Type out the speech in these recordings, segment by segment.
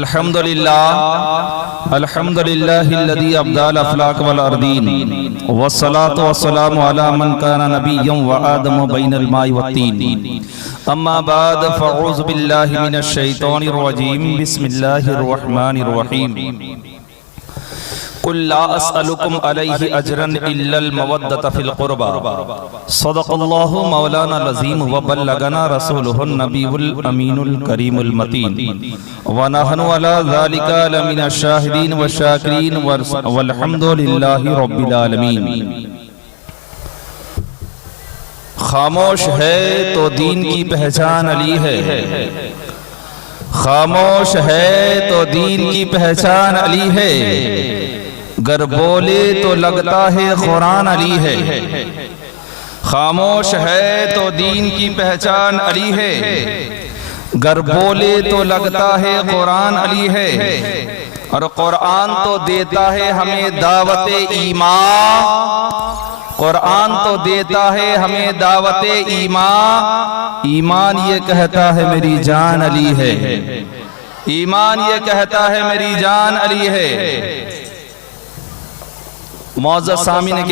الحمد لله الحمد لله الذي أبدى الأفلاك والأرضين والصلاة والسلام على من كان نبيا وآدم بين الماء والطين اما بعد فأعوذ بالله من الشيطان الرجيم بسم الله الرحمن الرحيم قل لا اسألكم علیہ اجرن الا المودت فی القربا صدق اللہ مولانا لزیم وبلگنا رسولہ النبی الامین الكریم المتین ونہن على ذلك لمن الشاہدین والشاکرین والحمدللہ رب العالمین خاموش ہے تو دین کی پہچان علی ہے. خاموش ہے تو دین کی پہچان علی ہے. گر بولے تو لگتا ہے قرآن علی ہے۔ خاموش ہے تو دین کی پہچان علی ہے۔ گر بولے تو لگتا ہے قرآن علی ہے۔ اور قرآن تو دیتا ہے ہمیں دعوت ایمان۔ قرآن تو دیتا ہے ہمیں دعوت ایمان۔ ایمان یہ کہتا ہے میری جان علی ہے۔ ایمان یہ کہتا ہے میری جان علی ہے۔ মজাজ সামিনে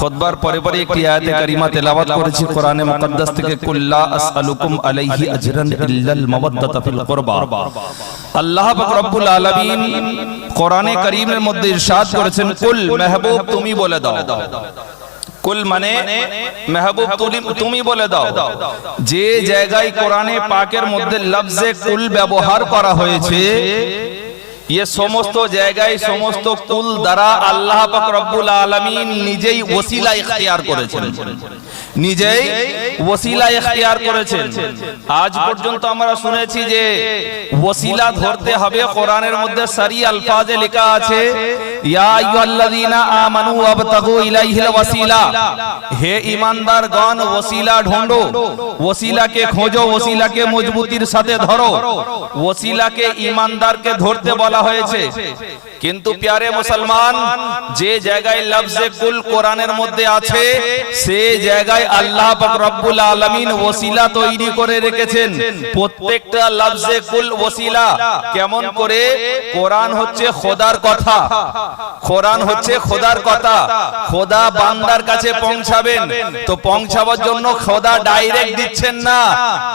খুতবার পরে পরে একটি আয়াতে কারিমা তেলাওয়াত করেছি কোরআনে মুকদ্দাস থেকে কুল্লা আসআলুকুম আলাইহি আজরান ইল্লাল মাওয়াদ্দাতা ফিল কুরবা। আল্লাহ পাক রব্বুল আলামিন কোরআনে কারীমের মধ্যে ইরশাদ করেছেন কুল মেহবুব তুমি বলে দাও। কুল মানে মেহবুব তুমি- তুমি বলে দাও। যে জায়গায় কোরআনে পাকের মধ্যে লফজে কুল ব্যবহার করা হয়েছে ये সমস্ত জায়গায় সমস্ত কুল দ্বারা আল্লাহ রব্বুল আলামিন নিজেই ওসিলা ইখতিয়ার করেছেন নিজেই ওসিলা ইখতিয়ার করেছেন আজ পর্যন্ত আমরা শুনেছি যে ওসিলা ধরতে হবে, কোরআনের মধ্যে সারি আলফাজে লেখা আছে, ইয়া আইয়ুহাল্লাযীনা আমানু ওয়াবতাগু ইলাইহিল ওয়াসিলা। হে ঈমানদার গণ ওসিলা ঢোঁডো ওসিলাকে খোঁজো ওসিলাকে মজবুতির সাথে ধরো ওসিলাকে ঈমানদারকে ধরতে বলা। হয়েছে কিন্তু প্যারে মুসলমান, যে জায়গায় লফজে কুল কোরআনের মধ্যে আছে, সে জায়গায় আল্লাহ পাক রব্বুল আলামিন ওসিলা তৈরি করে রেখেছেন। প্রত্যেকটা লফজে কুল ওসিলা কেমন করে? কোরআন হচ্ছে খোদার কথা। কোরআন হচ্ছে খোদার কথা। খোদা বান্দার কাছে পৌঁছাবেন। তো পৌঁছাবার জন্য খোদা ডাইরেক্ট দিচ্ছেন না।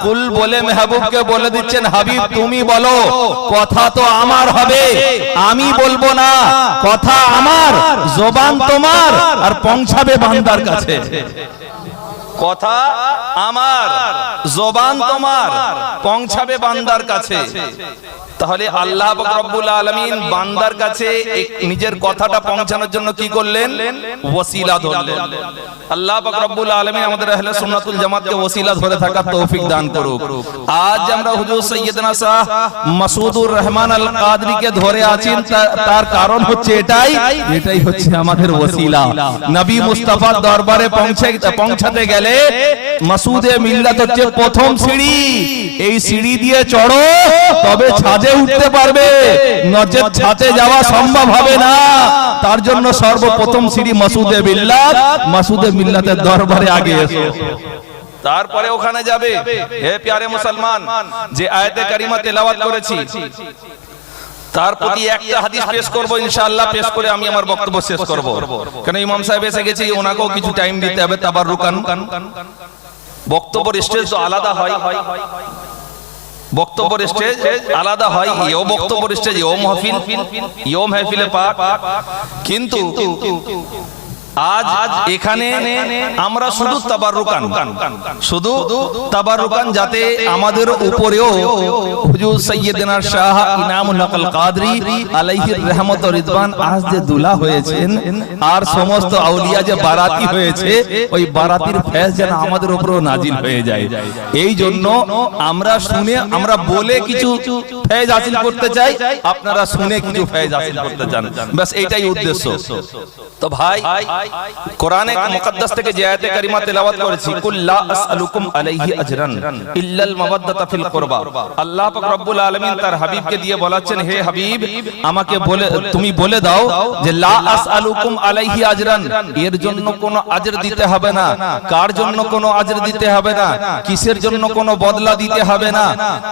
কুল বলে মেহবুবকে বলে দিচ্ছেন, হাবিব তুমি বলো, কথা তো আমার হবে, আমি বলব না। কথা আমার, জবান তোমার, আর পৌঁছাবে বান্দার কাছে। কথা আমার, জবান তোমার, পৌঁছাবে বান্দার কাছে। তাহলে আল্লাহ রব্বুল আলামিন বান্দার কাছে নিজের কথাটা পৌঁছানোর জন্য কি করলেন? ওসিলা ধরলেন। আল্লাহ রব্বুল আলামিন আমাদের আহলে সুন্নাতুল জামাতকে ওসিলা ধরে থাকার তৌফিক দান করুক। আজ আমরা হুজুর সৈয়দনা শাহ মাসুদুর রহমান আল কাদরিকে ধরে আছেন তার কারণ হচ্ছে এটাই। এটাই হচ্ছে আমাদের ওসিলা নবী মুস্তাফার দরবারে পৌঁছে পৌঁছাতে গেলে মাসুদে মিল্লাত হচ্ছে প্রথম সিঁড়ি এই সিঁড়ি দিয়ে চড়ো তবে ছাদে উঠতে পারবে। নচেত ছাদে যাওয়া সম্ভব হবে না। তার জন্য সর্বপ্রথম সিঁড়ি মাসুদে মিল্লাত, মাসুদে মিল্লাতের দরবারে আগে এসো। তারপরে ওখানে যাবে। হে প্যারে মুসলমান, যে আয়াতে কারিমা তেলাওয়াত করেছি, তার প্রতি একটা হাদিস পেশ করব, ইনশাআল্লাহ পেশ করে আমি আমার বক্তব্য শেষ করব। কেন ইমাম সাহেব এসে গেছে, ওনাকেও কিছু টাইম দিতে হবে তাবার রুকান বক্তব্যের স্টেজ তো আলাদা হয়। বক্তব্যের স্টেজ আলাদা হয় এও বক্তব্যের স্টেজ এও মাহফিল এও মাহফিলে পাক কিন্তু আজ এখানে আমরা শুধু তাবাররুকান। শুধু তাবাররুকান যাতে আমাদের উপরেও হুজুর সৈয়দনা শাহ ইনাম নকল কাদরি আলাইহি রহমত রিদওয়ান আজ যে দুলা হয়েছেন, আর সমস্ত আউলিয়া যে বারাতি হয়েছে, ওই বারাতির ফেজ যেন আমাদের উপরেও নাজিল হয়ে যায়। এই জন্য আমরা শুনে, আমরা বলে কিছু ফেজ হাসিল করতে চাই, আপনারা শুনে কিছু ফেজ হাসিল করতে চান। ব্যাস, এইটাই উদ্দেশ্য। তো ভাই কোরআনে মুকদ্দাস থেকে যে আয়াতে কারিমা তেলাওয়াত করেছি, কুল লা আসআলুকুম আলাইহি আজরান ইল্লাল মাওয়াদ্দাতা ফিল কুরবা। আল্লাহ পাক রব্বুল আলামিন তার হাবিবকে দিয়ে বলাচ্ছেন, হে হাবিব, আমাকে বলে, তুমি বলে দাও যে, লা আসআলুকুম আলাইহি আজরান, এর জন্য কোনো আজর দিতে হবে না। কার জন্য কোনো আজর দিতে হবে না? কিসের জন্য কোনো বদলা দিতে হবে না?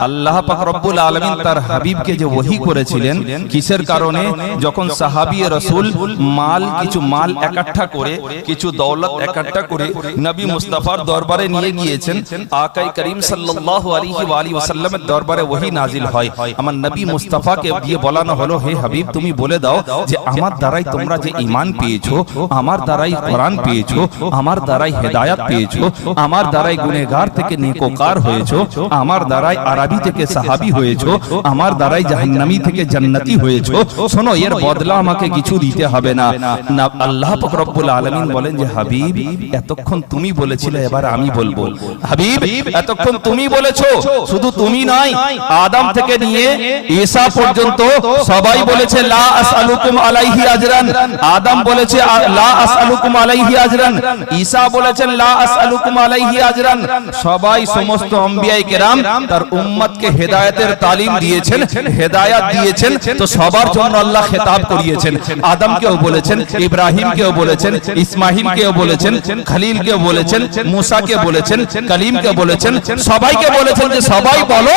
আল্লাহ পাক রব্বুল আলামিন তার হাবিবকে যে ওহি করেছিলেন, কিসের কারণে? যখন সাহাবি রসুল মাল, কিছু মাল একাঠা করে কিছু দৌলত একাঠা করে নবী মুস্তাফার দরবারে নিয়ে গিয়েছেন। আকাই করিম সাল্লাল্লাহু আলাইহি ওয়া আলিহি দরবারে ওহি নাজিল হয়। আমার নবী মুস্তাফাকে দিয়ে বলানো হলো, হে হাবিব, তুমি বলে দাও যে আমার দ্বারাই তোমরা যে ঈমান পেয়েছ, আমার দ্বারাই কোরআন পেয়েছ, আমার দ্বারাই হেদায়াত পেয়েছ, আমার দ্বারাই গুনেগার থেকে নেকোকার হয়েছো, আমার দ্বারাই আরবি থেকে সাহাবী হয়েছো, আমার দ্বারাই জাহান্নামী থেকে জান্নাতি হয়েছো, শোনো, এর বদলা আমাকে কিছু দিতে হবে না। না, আল্লাহ পাক রব্বুল আলামিন বলেন যে, হাবিব, এতক্ষণ তুমি বলেছিলে, এবার আমি বলব। হাবিব, এতক্ষণ তুমি বলেছ, শুধু তুমি আদম থেকে নিয়ে ঈসা পর্যন্ত সবাই বলেছে, লা আসআলুকুম আলাইহি আজরান। আদম বলেছে, লা আসআলুকুম আলাইহি আজরান। ঈসা বলেছেন, লা আসআলুকুম আলাইহি আজরান। সবাই সমস্ত কেরাম তার উম্মতকে হেদায়েতের তালিম দিয়েছেন, হেদায়াত দিয়েছেন, তো সবার জন্য আল্লাহ খেতাব করিয়েছেন। আদমকেও বলেছেন, ইব্রাহিমকেও বলেছেন ইসমাহিলকেও বলেছেন খলিলকেও বলেছেন মুসাকে বলেছেন কালিমকে বলেছেন সবাইকে বলেছেন যে সবাই বলো।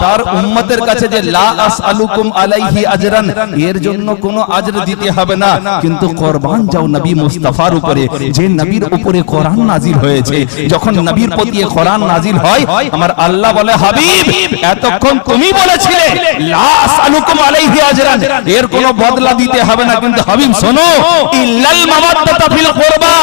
তার উম্মতের কাছে যে লা আসআলুকুম আলাইহি আজরান এর জন্য কোনো আজর দিতে হবে না। কিন্তু কুরবান যাও নবী মুস্তাফার উপরে যে নবীর উপরে কোরআন নাজিল হয়েছে যখন নবীর প্রতি কোরআন নাজিল হয় আমার আল্লাহ বলে হাবিব এতক্ষণ তুমি বলেছিলে লা আসআলুকুম আলাইহি আজরান এর কোনো বদলা দিতে হবে না কিন্তু হাবিব শোনো ইল্লাল মাওয়াদ্দাতা ফিল কুরবা।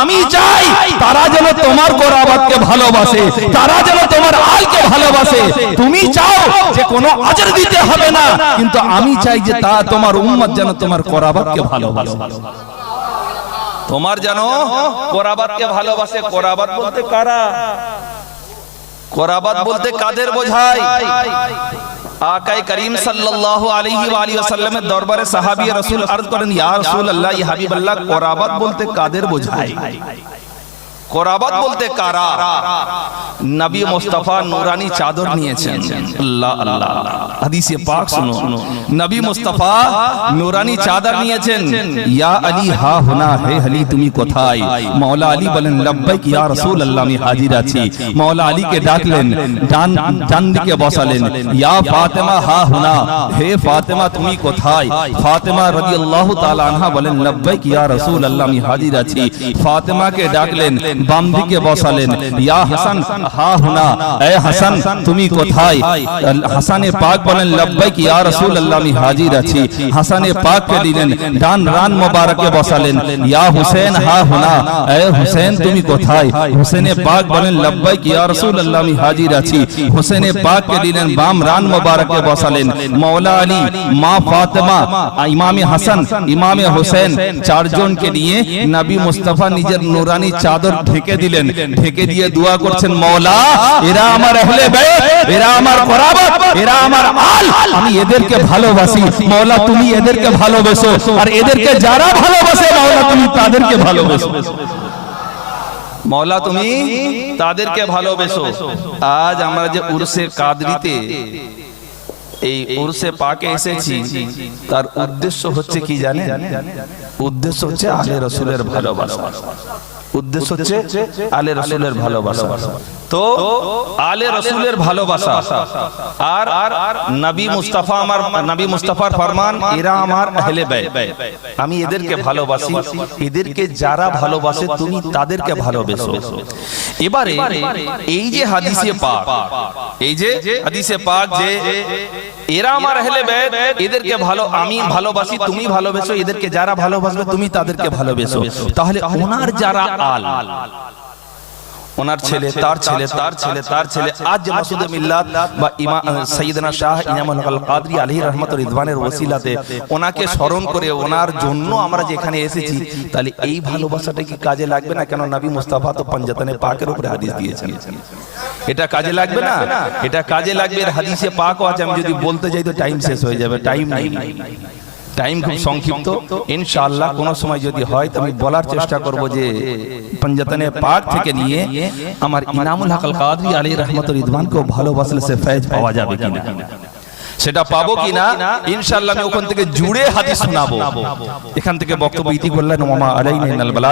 আমি চাই তারা যেন তোমার কোরবাতকে ভালোবাসে, তারা যেন তোমার আলকে ভালোবাসে। তুমি চাও যে কোনো আজর দিতে হবে না, কিন্তু আমি চাই যে তা তোমার উম্মত যেন তোমার কোরবাতকে ভালোবাসে। তোমার যেন কোরবাতকে ভালোবাসে, কোরবাত বলতে কারা? কোরবাত বলতে কাদের বোঝায়? আকাই করিম সাল্লাল্লাহু আলাইহি ওয়া আলিহি ওয়াসাল্লামের দরবারে সাহাবী রাসূল আরজ করেন, ইয়া রাসূলুল্লাহ ইয়া হাবিবাল্লাহ, কোরবাত বলতে কাদের বোঝায়? কোরবাত বলতে কারা? নবী মুস্তাফা নূরানি চাদর নিয়েছেন। আল্লাহ আল্লাহ হাদিসে পাক শুনো নবী মুস্তাফা নূরানি চাদর নিয়েছেন। ইয়া আলী হা হুনা হে আলী তুমি কোথায়? মাওলা আলী বলেন লব্বাইক ইয়া রাসূলুল্লাহ আমি হাজির আছি। মাওলা আলীকে ডাকলেন ডান ডান দিকে বসালেন ইয়া ফাতেমা হা হুনা হে ফাতেমা তুমি কোথায়? ফাতেমা রাদিয়াল্লাহু তাআলা আনহা বলেন লব্বাইক ইয়া রাসূলুল্লাহ আমি হাজির আছি। ফাতেমাকে ডাকলেন বাম দিকে বসালেন ইয়া হাসান হা হুনা এ হাসান তুমি কোথায় হাসানে পাক বলেন লব্বাইক ইয়া রাসূলুল্লাহ আমি হাজির আছি হাসানে পাককে দিলেন ডান রান মোবারকে বসালেন ইয়া হুসেন হা হুনা এ হুসেন তুমি কোথায় হুসেনে পাক বলেন লব্বাইক ইয়া রাসূলুল্লাহ আমি হাজির আছি হুসেনে পাককে দিলেন বাম রান মোবারকে বসালেন মাওলা আলী মা ফাতেমা ইমামে হাসান ইমামে হোসেন চারজনকে নিয়ে নবী মুস্তাফা নিজের নুরানি চাদর ঢেকে দিলেন। ঢেকে দিয়ে দোয়া করছেন মওলা এরা আমার আহলে বাইত এরা আমার করাবত এরা আমার আল আমি এদেরকে ভালোবাসি মওলা তুমি এদেরকে ভালোবাসো আর এদেরকে যারা ভালোবাসে মওলা তুমি তাদেরকে ভালোবাসো। মওলা তুমি তাদেরকে ভালোবেসো। আজ আমরা যে উরসে কাদরিতে এই উরসে পাকে এসেছি তার উদ্দেশ্য হচ্ছে কি জানেন? উদ্দেশ্য হচ্ছে আলে রসুলের ভালোবাসা। উদ্দেশ্য হচ্ছে আলে রসুলের ভালোবাসা। তো আলে রসুলের ভালোবাসা। আর আর নবী মুস্তাফা আমার নবী মুস্তাফার ফরমান এরা আমার আহলে বাইত। আমি এদেরকে ভালোবাসি। এদেরকে যারা ভালোবাসে তুমি তাদেরকে ভালোবেসো। এবারে এই যে হাদিসে পাক এই যে হাদিসে পাক যে এরা আমার বাইত এদেরকে ভালো, আমি ভালোবাসি, তুমি ভালোবেসো, এদেরকে যারা ভালোবাসবে, তুমি তাদেরকে ভালোবেসো। তাহলে ওনার যারা আল, ওনার ছেলে, তার ছেলে তার ছেলে তার ছেলে, আজ মাসুদে মিল্লাত বা ইমাম সৈয়দনা শাহ ইনামুল হক কাদরি আলী রহমত রিদওয়ানের ওসিলাতে ওনাকে স্মরণ করে ওনার জন্য আমরা যেখানে এসেছি, তাহলে এই ভালোবাসাটা কি কাজে লাগবে না? কেন নবী মুস্তাফা তো পঞ্জাতনে পাকের উপরে হাদিস দিয়েছেন। এটা কাজে লাগবে না? এটা কাজে লাগবে হাদিসে পাকও আছে, আমি যদি বলতে যাই তো টাইম শেষ হয়ে যাবে টাইম নেই। টাইম খুব সংক্ষিপ্ত। ইনশাআল্লাহ কোন সময় যদি হয় তো আমি বলার চেষ্টা করব যে, পঞ্জাতনে পাক থেকে নিয়ে আমার ইনামুল হক কাদরি আলী রহমতুল রিদওয়ানকে ভালোবাসলে সে ফয়েজ পাওয়া যাবে কিনা? সেটা পাবো কিনা? ইনশাআল্লাহ আমি ওখান থেকে জুড়ে হাদিস শোনাবো। এখান থেকে বক্তব্য ইতি করলেন মামা আলাইনা ইনাল বালাগ।